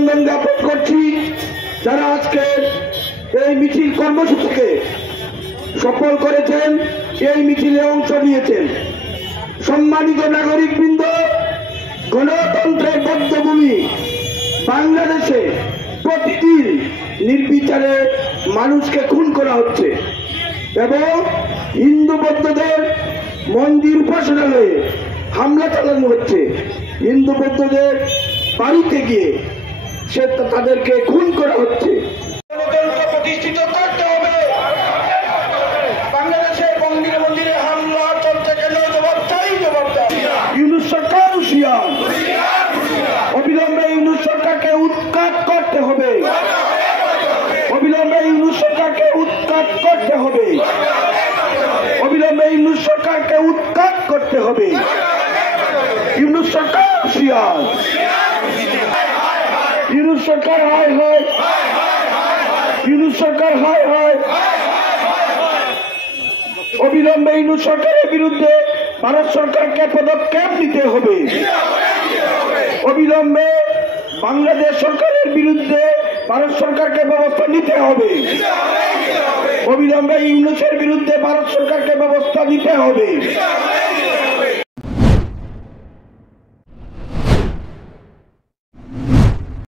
অভিনন্দন জ্ঞাপন করছি যারা আজকে এই মিছিল কর্মসূচিকে সফল করেছেন, এই মিছিলে অংশ নিয়েছেন। সম্মানিত নাগরিকবৃন্দ, গণতন্ত্রের বদ্ধভূমি বাংলাদেশে প্রতিদিন নির্বিচারে মানুষকে খুন করা হচ্ছে এবং হিন্দু বৌদ্ধদের মন্দির উপাসনালয়ে হামলা চালানো হচ্ছে। হিন্দু বৌদ্ধদের বাড়িতে গিয়ে তাদেরকে খুন করা হচ্ছে। গণতন্ত্র প্রতিষ্ঠিত করতে হবে। বাংলাদেশের মন্দিরে মন্দিরে হামলা চলছে কেন? জবাব চাই, জবাব চাই। ইউনূস সরকার হুঁশিয়ার। অবিলম্বে ইউনূস সরকারকে উৎখাত করতে হবে। অবিলম্বে ইউনূস সরকারকে উৎখাত করতে হবে। অবিলম্বে ইউনূস সরকারকে উৎখাত করতে হবে। ইউনূস সরকার হুঁশিয়ার। ইউনূস সরকার হায় হায়। ইউনূস সরকার হায় হায়। অবিলম্বে ইউনূস সরকারের বিরুদ্ধে ভারত সরকারকে পদক্ষেপ নিতে হবে। অবিলম্বে বাংলাদেশ সরকারের বিরুদ্ধে ভারত সরকারকে ব্যবস্থা নিতে হবে। অবিলম্বে ইউনূসের বিরুদ্ধে ভারত সরকারকে ব্যবস্থা নিতে হবে।